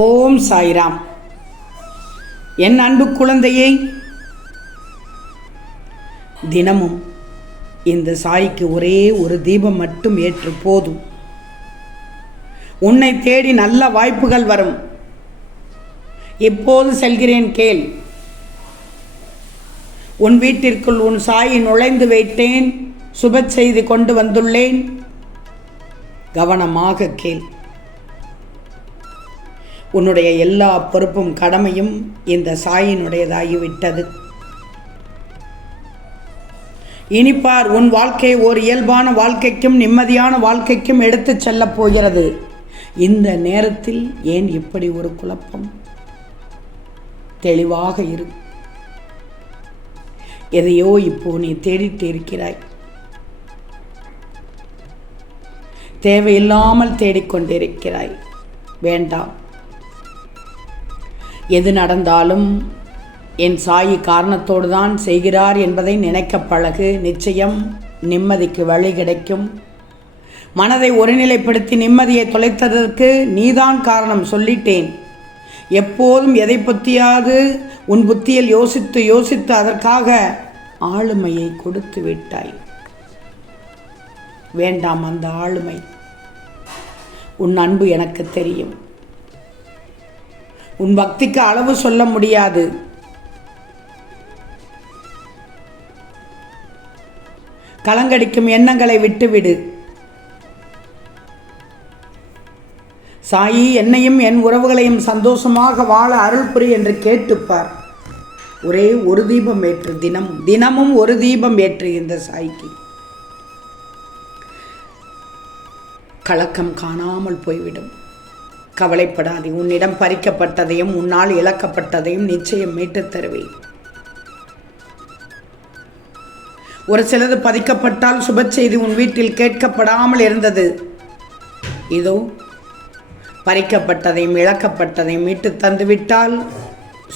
ஓம் சாய்ராம். என் அன்பு குழந்தையை தினமும் இந்த சாய்க்கு ஒரே ஒரு தீபம் மட்டும் ஏற்று போதும். உன்னை தேடி நல்ல வாய்ப்புகள் வரும். இப்போது செல்கிறேன் கேள். உன் வீட்டிற்குள் உன் சாயை நுழைந்து வைத்தேன். சுப செய்தி கொண்டு வந்துள்ளேன். கவனமாக கேள். உன்னுடைய எல்லா பொறுப்பும் கடமையும் இந்த சாயினுடையதாகிவிட்டது. இனிப்பார் உன் வாழ்க்கை ஓர் இயல்பான வாழ்க்கைக்கும் நிம்மதியான வாழ்க்கைக்கும் எடுத்துச் செல்லப் போகிறது. இந்த நேரத்தில் ஏன் இப்படி ஒரு குழப்பம்? தெளிவாக இரு. எதையோ இப்போ நீ தேடிட்டு இருக்கிறாய். தேவையில்லாமல் தேடிக்கொண்டிருக்கிறாய். வேண்டாம். எது நடந்தாலும் என் சாயி காரணத்தோடு தான் செய்கிறார் என்பதை நினைக்க பழகு. நிச்சயம் நிம்மதிக்கு வழி கிடைக்கும். மனதை ஒருநிலைப்படுத்தி நிம்மதியை தொலைத்ததற்கு நீதான் காரணம் சொல்லிட்டேன். எப்போதும் எதை பற்றியாவது உன் புத்தியில் யோசித்து யோசித்து அதற்காக ஆளுமையை கொடுத்து விட்டாய். வேண்டாம் அந்த ஆளுமை. உன் அன்பு எனக்கு தெரியும். உன் பக்திக்கு அளவு சொல்ல முடியாது. கலங்கடிக்கும் எண்ணங்களை விட்டுவிடு. சாயி என்னையும் என் உறவுகளையும் சந்தோஷமாக வாழ அருள் புரி என்று கேட்டுப்பார். ஒரே ஒரு தீபம் ஏற்று தினம் தினமும் ஒரு தீபம் ஏற்று இந்த சாய்க்கு. கலக்கம் காணாமல் போய்விடும். கவலைப்படாதே. உன்னிடம் பறிக்கப்பட்டதையும் உன்னால் இழக்கப்பட்டதையும் நிச்சயம் மீட்டுத் தருவேன். ஒரு சிலது பதிக்கப்பட்டால் சுப செய்தி உன் வீட்டில் கேட்கப்படாமல் இருந்தது. இதோ பறிக்கப்பட்டதையும் இழக்கப்பட்டதையும் மீட்டு தந்துவிட்டால்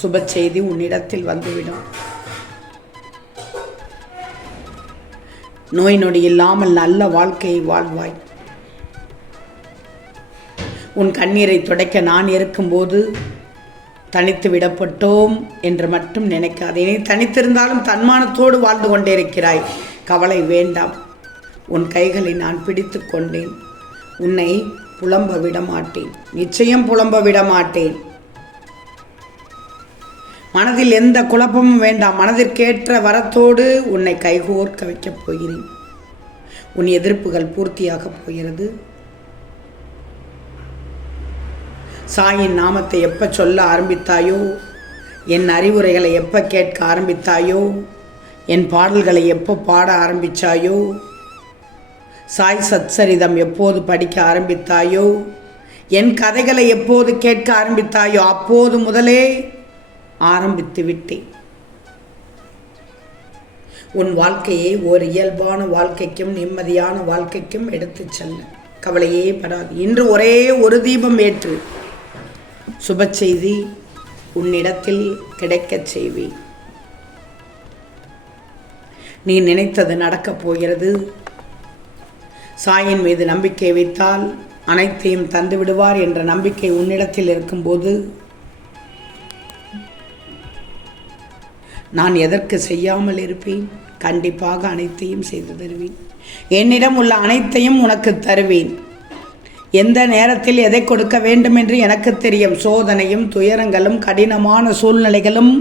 சுப செய்தி உன்னிடத்தில் வந்துவிடும். நோய் நொடி இல்லாமல் நல்ல வாழ்க்கையை வாழ்வாய். உன் கண்ணீரை துடைக்க நான் இருக்கும்போது தனித்து விடப்பட்டோம் என்று மட்டும் நினைக்காதே. நீ தனித்திருந்தாலும் தன்மானத்தோடு வாழ்ந்து கொண்டிருக்கிறாய். கவலை வேண்டாம். உன் கைகளை நான் பிடித்து கொண்டேன். உன்னை புலம்ப விட மாட்டேன் நிச்சயம் புலம்ப விட மாட்டேன் மனதில் எந்த குழப்பமும் வேண்டாம். மனதிற்கேற்ற வரத்தோடு உன்னை கைகோர்க்க வைக்கப் போகிறேன். உன் எதிர்ப்புகள் பூர்த்தியாகப் போகிறது. சாயின் நாமத்தை எப்போ சொல்ல ஆரம்பித்தாயோ? என் அறிவுரைகளை எப்போ கேட்க ஆரம்பித்தாயோ? என் பாடல்களை எப்போ பாட ஆரம்பித்தாயோ சாய் சத்சரிதம் எப்போது படிக்க ஆரம்பித்தாயோ? என் கதைகளை எப்போது கேட்க ஆரம்பித்தாயோ? அப்போது முதலே ஆரம்பித்து விட்டேன். உன் வாழ்க்கையை ஒரு இயல்பான வாழ்க்கைக்கும் நிம்மதியான வாழ்க்கைக்கும் எடுத்துச் செல்ல கவலையே படாது. இன்று ஒரே ஒரு தீபம் ஏற்று சுப செய்தி உன்னிடத்தில் கிடைக்கச் செய்வேன் நீ நினைத்தது நடக்கப் போகிறது. சாயின் மீது நம்பிக்கை வைத்தால் அனைத்தையும் தந்து விடுவார் என்ற நம்பிக்கை உன்னிடத்தில் இருக்கும்போது நான் எதற்கு செய்யாமல் இருப்பேன்? கண்டிப்பாக அனைத்தையும் செய்து தருவேன். என்னிடம் உள்ள அனைத்தையும் உனக்கு தருவேன். எந்த நேரத்தில் எதை கொடுக்க வேண்டும் என்று எனக்கு தெரியும். சோதனையும் துயரங்களும் கடினமான சூழ்நிலைகளும்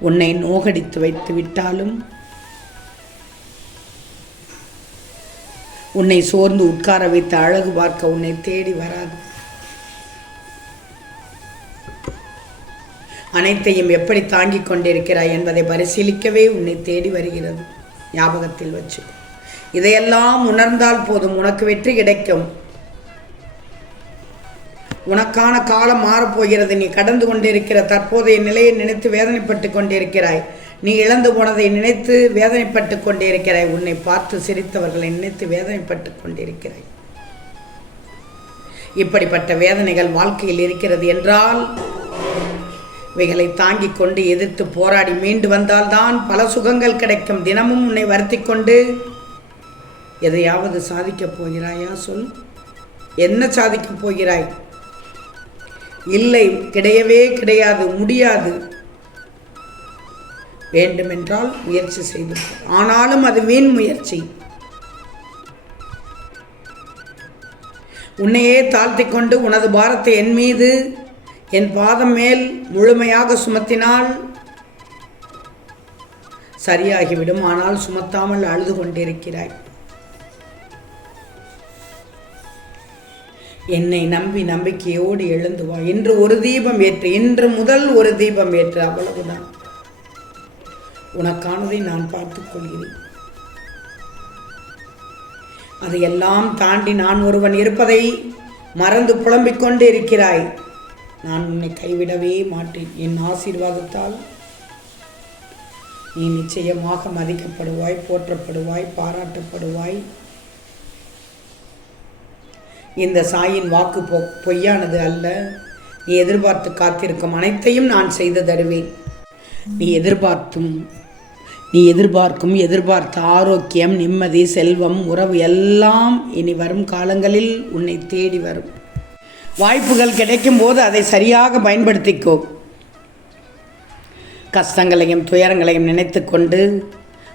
உன்னை நோகடித்து வைத்து விட்டாலும் உன்னை சோர்ந்து உட்கார வைத்து அழகு பார்க்க உன்னை தேடி வராது. அனைத்தையும் எப்படி தாங்கிக் கொண்டிருக்கிறாய் என்பதை பரிசீலிக்கவே உன்னை தேடி வருகிறது. ஞாபகத்தில் வச்சு இதையெல்லாம் உணர்ந்தால் போதும் உனக்கு வெற்றி கிடைக்கும். உனக்கான காலம் மாறப்போகிறது. நீ கடந்து கொண்டிருக்கிற தற்போதைய நிலையை நினைத்து வேதனைப்பட்டு கொண்டிருக்கிறாய். நீ இழந்து போனதை நினைத்து வேதனைப்பட்டு கொண்டிருக்கிறாய். உன்னை பார்த்து சிரித்தவர்களை நினைத்து வேதனைப்பட்டு கொண்டிருக்கிறாய். இப்படிப்பட்ட வேதனைகள் வாழ்க்கையில் இருக்கிறது என்றால் இவைகளை தாங்கிக் கொண்டு எதிர்த்து போராடி மீண்டு வந்தால்தான் பல சுகங்கள் கிடைக்கும். தினமும் உன்னை வருத்தி கொண்டு எதையாவது சாதிக்கப் போகிறாயா சொல். என்ன சாதிக்கப் போகிறாய்? இல்லை கிடையவே கிடையாது முடியாது. வேண்டுமென்றால் முயற்சி செய்து ஆனாலும் அது வீண் முயற்சி. உன்னையே தாழ்த்தி கொண்டு உனது பாரத்தை என் மீது என் பாதம் மேல் முழுமையாக சுமத்தினால் சரியாகிவிடும். ஆனால் சுமத்தாமல் அழுது கொண்டிருக்கிறாய். என்னை நம்பி நம்பிக்கையோடு எழுந்து வா. இன்று ஒரு தீபம் ஏற்று இன்று முதல் ஒரு தீபம் ஏற்று அவ்வளவுதான். உனக்கானதை நான் பார்த்துக் கொள்கிறேன். அதையெல்லாம் தாண்டி நான் ஒருவன் இருப்பதை மறந்து புலம்பிக் கொண்டு இருக்கிறாய். நான் உன்னை கைவிடவே மாட்டேன். என் ஆசீர்வாதத்தால் நீ நிச்சயமாக மதிக்கப்படுவாய் போற்றப்படுவாய் பாராட்டப்படுவாய். இந்த சாயின் வாக்கு பொ பொய்யானது அல்ல. நீ எதிர்பார்த்து காத்திருக்கும் அனைத்தையும் நான் செய்து தருவேன். நீ எதிர்பார்த்தும் நீ எதிர்பார்க்கும் எதிர்பார்த்த ஆரோக்கியம் நிம்மதி செல்வம் உறவு எல்லாம் இனி வரும் காலங்களில் உன்னை தேடி வரும். வாய்ப்புகள் கிடைக்கும் போது அதை சரியாக பயன்படுத்திக்கோ. கஷ்டங்களையும் துயரங்களையும் நினைத்து கொண்டு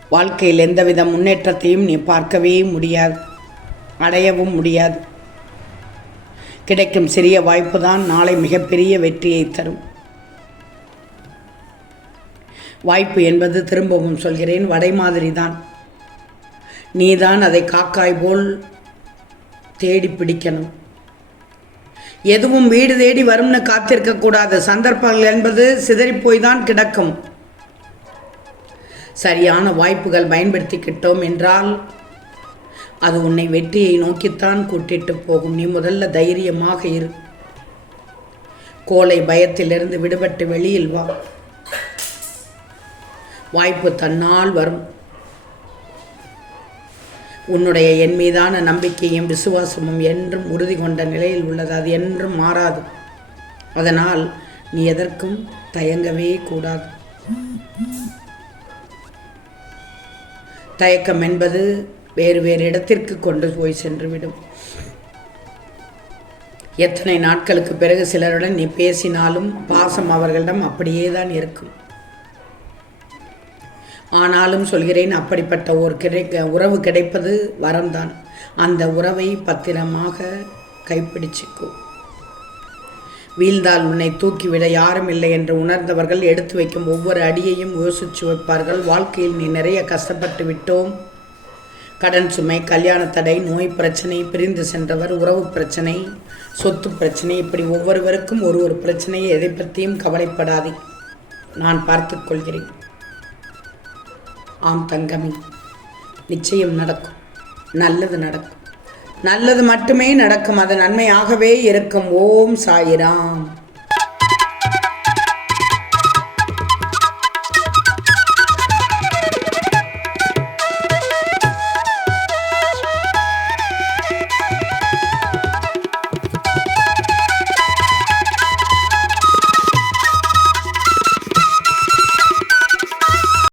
வாழ்க்கையில் எந்தவித முன்னேற்றத்தையும் நீ பார்க்கவே முடியாது அடையவும் முடியாது. கிடைக்கும் சிறிய வாய்ப்பு தான் நாளை மிகப்பெரிய வெற்றியை தரும். வாய்ப்பு என்பது திரும்பவும் சொல்கிறேன் வடை மாதிரி தான் நீதான் அதை காக்காய் போல் தேடி பிடிக்கணும். எதுவும் வீடு தேடி வரும்னு காத்திருக்கக்கூடாது சந்தர்ப்பங்கள் என்பது சிதறிப்போய் தான் கிடக்கும். சரியான வாய்ப்புகள் பயன்படுத்திக்கிட்டோம் என்றால் அது உன்னை வெற்றியை நோக்கித்தான் கூட்டிட்டு போகும். நீ முதல்ல தைரியமாக இரு. கோலை பயத்திலிருந்து விடுபட்டு வெளியில் வா. வாய்ப்பு தன்னால் வரும். உன்னுடைய என் மீதான நம்பிக்கையும் விசுவாசமும் என்றும் உறுதி கொண்ட நிலையில் உள்ளது. அது என்றும் மாறாது. அதனால் நீ எதற்கும் தயங்கவே கூடாது. தயக்கம் என்பது வேறு வேறு இடத்திற்கு கொண்டு போய் சென்றுவிடும். எத்தனை நாட்களுக்கு பிறகு சிலருடன் நீ பேசினாலும் பாசம் அவர்களிடம் அப்படியே தான் இருக்கும். ஆனாலும் சொல்கிறேன் அப்படிப்பட்ட ஒரு கிடைக்க உறவு கிடைப்பது வரம்தான். அந்த உறவை பத்திரமாக கைப்பிடிச்சுக்கோ. வீழ்ந்தால் உன்னை தூக்கிவிட யாரும் இல்லை என்று உணர்ந்தவர்கள் எடுத்து வைக்கும் ஒவ்வொரு அடியையும் யோசிச்சு வைப்பார்கள். வாழ்க்கையில் நீ நிறைய கஷ்டப்பட்டு விட்டோம். கடன் சுமை கல்யாண தடை நோய் பிரச்சனை பிரிந்து சென்றவர் உறவு பிரச்சனை சொத்து பிரச்சனை இப்படி ஒவ்வொருவருக்கும் ஒரு ஒரு பிரச்சனையை எதை பற்றியும் கவலைப்படாதே. நான் பார்த்து கொள்கிறேன். ஆம் தங்கமி நிச்சயம் நடக்கும். நல்லது நடக்கும். நல்லது மட்டுமே நடக்கும். அது நன்மையாகவே இருக்கும். ஓம் சாயிராம்.